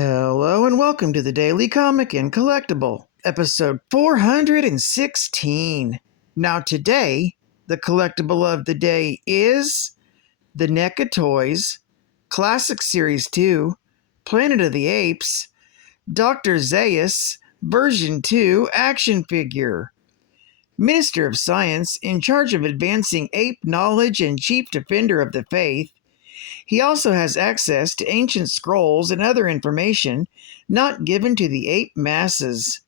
Hello and welcome to the Daily Comic and Collectible, episode 416. Now today, the collectible of the day is the NECA Toys, Classic Series 2, Planet of the Apes, Dr. Zaius, version 2 action figure. Minister of Science in charge of advancing ape knowledge and chief defender of the faith, he also has access to ancient scrolls and other information not given to the ape masses.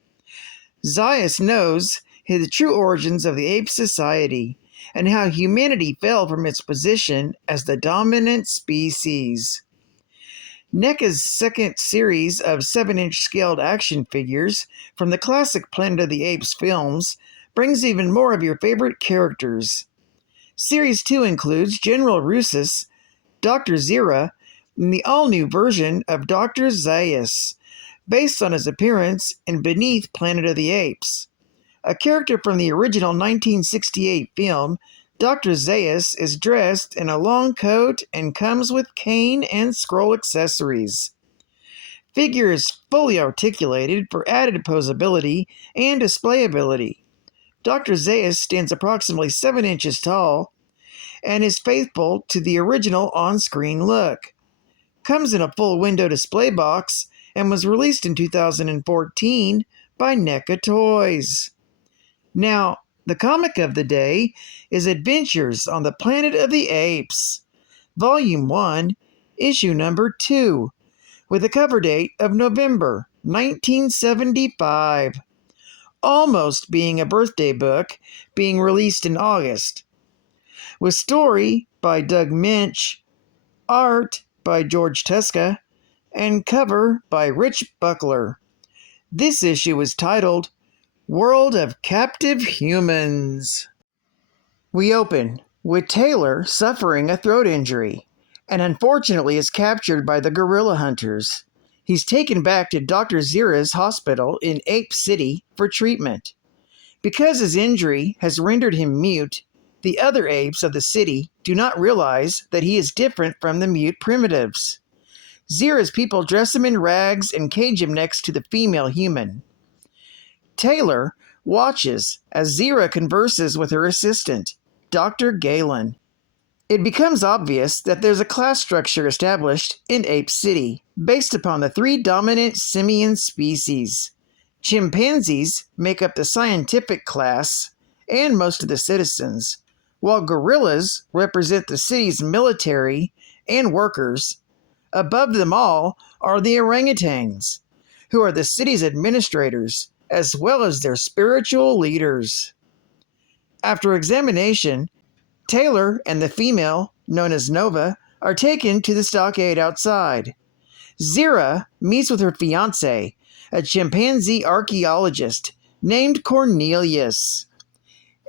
Zaius knows the true origins of the ape society and how humanity fell from its position as the dominant species. NECA's second series of 7-inch scaled action figures from the classic Planet of the Apes films brings even more of your favorite characters. Series 2 includes General Rousas, Dr. Zira, and the all-new version of Dr. Zaius, based on his appearance in Beneath Planet of the Apes. A character from the original 1968 film, Dr. Zaius is dressed in a long coat and comes with cane and scroll accessories. Figure is fully articulated for added posability and displayability. Dr. Zaius stands approximately 7 inches tall and is faithful to the original on-screen look. Comes in a full window display box and was released in 2014 by NECA Toys. Now, the comic of the day is Adventures on the Planet of the Apes, Volume 1, Issue Number 2, with a cover date of November 1975. Almost being a birthday book, being released in August. With story by Doug Minch, art by George Tuska, and cover by Rich Buckler. This issue is titled World of Captive Humans. We open with Taylor suffering a throat injury and unfortunately is captured by the gorilla hunters. He's taken back to Dr. Zira's hospital in Ape City for treatment. Because his injury has rendered him mute, the other apes of the city do not realize that he is different from the mute primitives. Zira's people dress him in rags and cage him next to the female human. Taylor watches as Zira converses with her assistant, Dr. Galen. It becomes obvious that there's a class structure established in Ape City based upon the 3 dominant simian species. Chimpanzees make up the scientific class and most of the citizens, while gorillas represent the city's military and workers. Above them all are the orangutans, who are the city's administrators, as well as their spiritual leaders. After examination, Taylor and the female, known as Nova, are taken to the stockade outside. Zira meets with her fiancé, a chimpanzee archaeologist named Cornelius.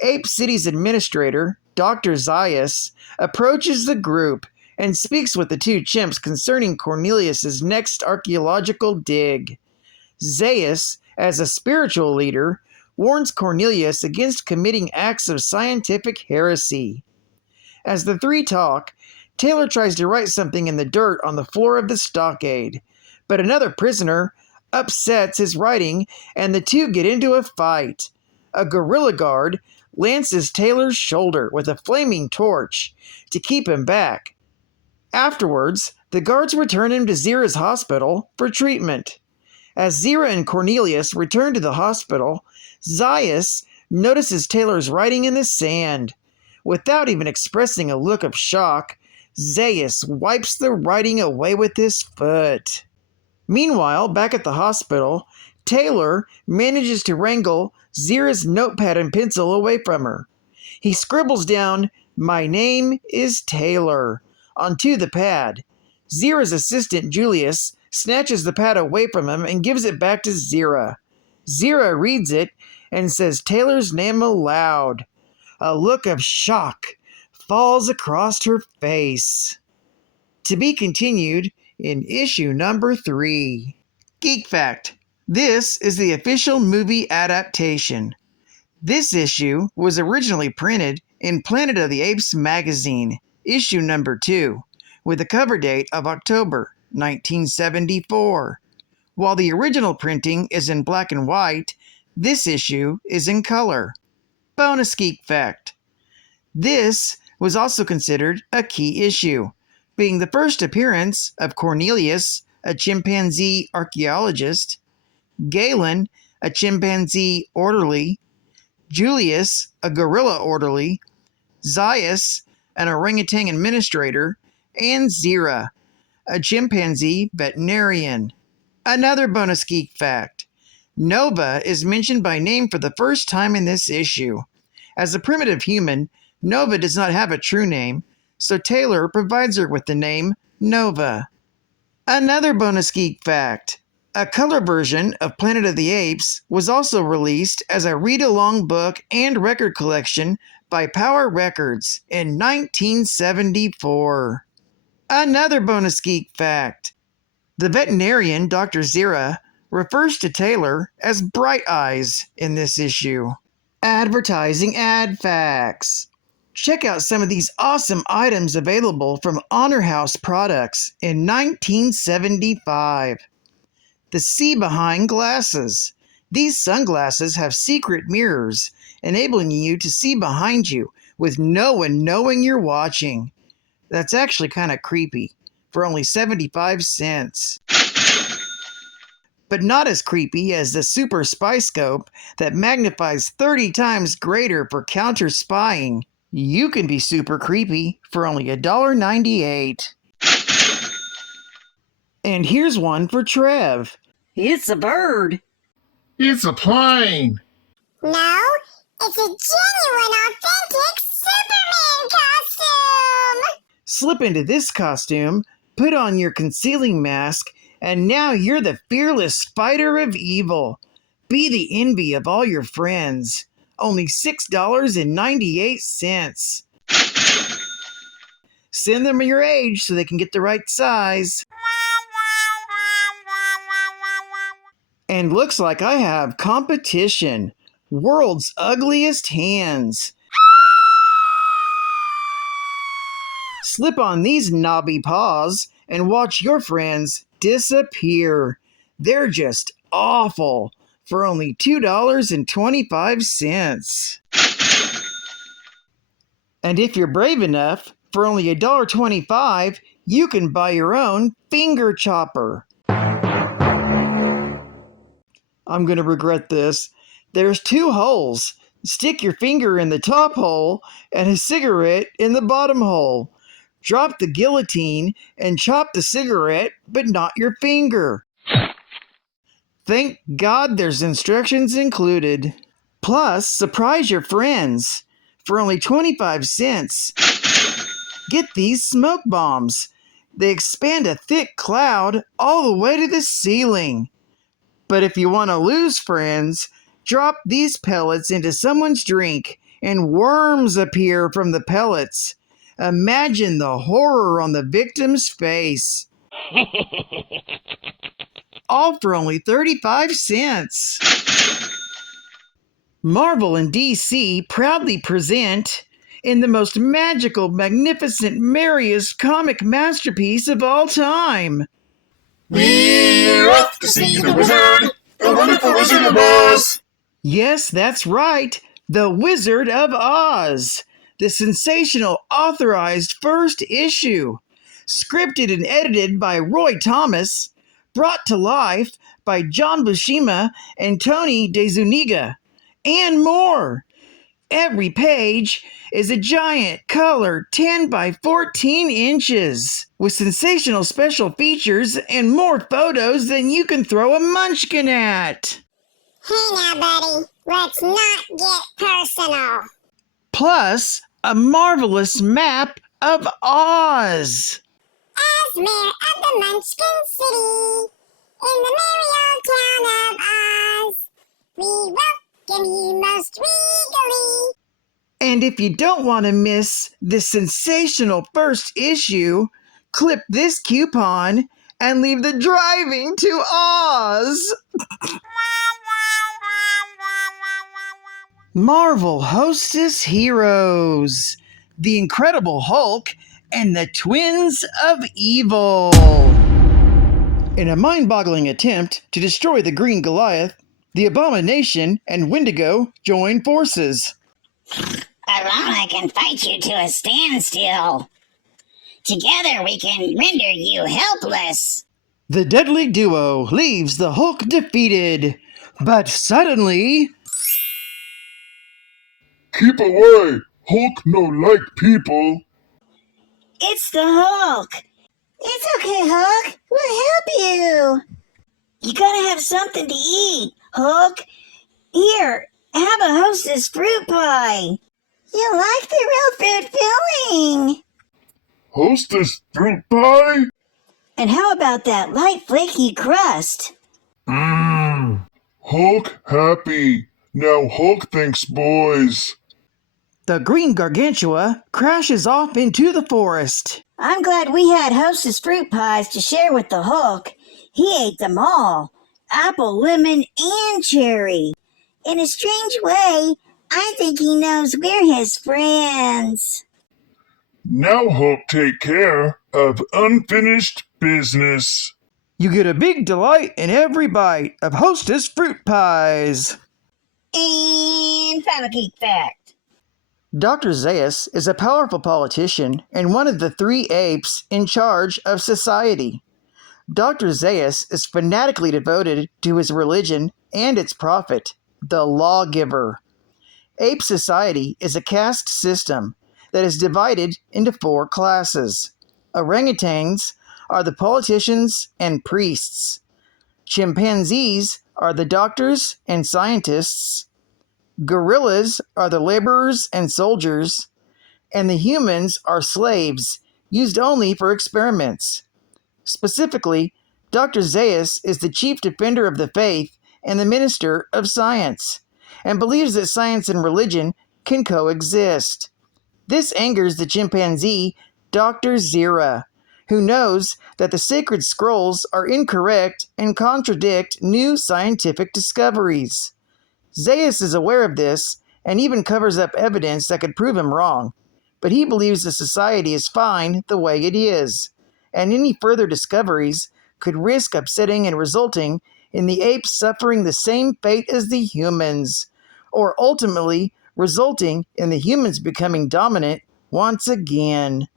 Ape City's administrator, Dr. Zaius, approaches the group and speaks with the 2 chimps concerning Cornelius's next archaeological dig. Zaius, as a spiritual leader, warns Cornelius against committing acts of scientific heresy. As the 3 talk, Taylor tries to write something in the dirt on the floor of the stockade, but another prisoner upsets his writing and the 2 get into a fight. A gorilla guard lances Taylor's shoulder with a flaming torch to keep him back. Afterwards, the guards return him to Zira's hospital for treatment. As Zira and Cornelius return to the hospital, Zaius notices Taylor's writing in the sand. Without even expressing a look of shock, Zaius wipes the writing away with his foot. Meanwhile, back at the hospital, Taylor manages to wrangle Zira's notepad and pencil away from her. He scribbles down, "My name is Taylor," onto the pad. Zira's assistant, Julius, snatches the pad away from him and gives it back to Zira. Zira reads it and says Taylor's name aloud. A look of shock falls across her face. To be continued in issue number 3. Geek Fact. This is the official movie adaptation. This issue was originally printed in Planet of the Apes magazine, issue number 2, with a cover date of October 1974. While the original printing is in black and white, this issue is in color. Bonus geek fact. This was also considered a key issue, being the first appearance of Cornelius, a chimpanzee archaeologist, Galen, a chimpanzee orderly, Julius, a gorilla orderly, Zaius, an orangutan administrator, and Zira, a chimpanzee veterinarian. Another bonus geek fact. Nova is mentioned by name for the first time in this issue. As a primitive human, Nova does not have a true name, so Taylor provides her with the name Nova. Another bonus geek fact. A color version of Planet of the Apes was also released as a read-along book and record collection by Power Records in 1974. Another bonus geek fact. The veterinarian, Dr. Zira, refers to Taylor as Bright Eyes in this issue. Advertising ad facts. Check out some of these awesome items available from Honor House Products in 1975. The See Behind Glasses. These sunglasses have secret mirrors, enabling you to see behind you with no one knowing you're watching. That's actually kind of creepy, for only 75 cents. But not as creepy as the Super Spy Scope that magnifies 30 times greater for counter spying. You can be super creepy for only $1.98. And here's one for Trev. It's a bird. It's a plane. No, it's a genuine, authentic Superman costume! Slip into this costume, put on your concealing mask, and now you're the fearless fighter of evil. Be the envy of all your friends. Only $6.98. Send them your age so they can get the right size. And looks like I have competition. World's ugliest hands. Slip on these knobby paws and watch your friends disappear. They're just awful for only $2.25. And if you're brave enough, for only $1.25, you can buy your own finger chopper. I'm going to regret this. There's 2 holes. Stick your finger in the top hole and a cigarette in the bottom hole. Drop the guillotine and chop the cigarette, but not your finger. Thank God there's instructions included. Plus, surprise your friends. For only 25 cents, get these smoke bombs. They expand a thick cloud all the way to the ceiling. But if you want to lose friends, drop these pellets into someone's drink and worms appear from the pellets. Imagine the horror on the victim's face. All for only 35 cents. Marvel and DC proudly present in the most magical, magnificent, merriest comic masterpiece of all time. We're off to see the wizard, the wonderful Wizard of Oz. Yes, that's right, The Wizard of Oz. The sensational authorized first issue. Scripted and edited by Roy Thomas. Brought to life by John Buscema and Tony DeZuniga. And more. Every page is a giant color 10 by 14 inches with sensational special features and more photos than you can throw a munchkin at. Hey now, buddy, let's not get personal. Plus, a marvelous map of Oz. As mayor of the Munchkin City, in the merry old town of Oz, we welcome you most regally. And if you don't want to miss this sensational first issue, clip this coupon and leave the driving to Oz. Marvel Hostess Heroes, The Incredible Hulk, and the Twins of Evil. In a mind-boggling attempt to destroy the Green Goliath, the Abomination and Wendigo join forces. Alone I can fight you to a standstill. Together we can render you helpless. The deadly duo leaves the Hulk defeated, but suddenly... Keep away! Hulk no like people. It's the Hulk. It's okay, Hulk. We'll help you. You gotta have something to eat, Hulk. Here, have a Hostess fruit pie. You like the real fruit filling. Hostess fruit pie? And how about that light flaky crust? Mmm. Hulk happy. Now Hulk thanks boys. The Green Gargantua crashes off into the forest. I'm glad we had Hostess fruit pies to share with the Hulk. He ate them all. Apple, lemon, and cherry. In a strange way, I think he knows we're his friends. Now Hulk take care of unfinished business. You get a big delight in every bite of Hostess fruit pies. And final geek fact. Dr. Zaius is a powerful politician and one of the 3 apes in charge of society. Dr. Zaius is fanatically devoted to his religion and its prophet, the lawgiver. Ape society is a caste system that is divided into 4 classes. Orangutans are the politicians and priests. Chimpanzees are the doctors and scientists. Gorillas are the laborers and soldiers. And the humans are slaves, used only for experiments. Specifically, Dr. Zaius is the chief defender of the faith and the minister of science, and believes that science and religion can coexist. This angers the chimpanzee, Dr. Zira, who knows that the sacred scrolls are incorrect and contradict new scientific discoveries. Zaius is aware of this and even covers up evidence that could prove him wrong, but he believes the society is fine the way it is, and any further discoveries could risk upsetting and resulting in the apes suffering the same fate as the humans, or ultimately resulting in the humans becoming dominant once again.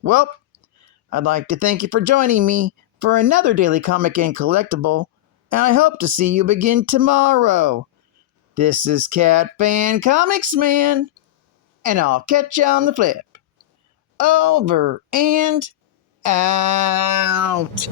Well, I'd like to thank you for joining me for another Daily Comic and Collectible, and I hope to see you again tomorrow. This is Cat Fan Comics Man, and I'll catch you on the flip. Over and out.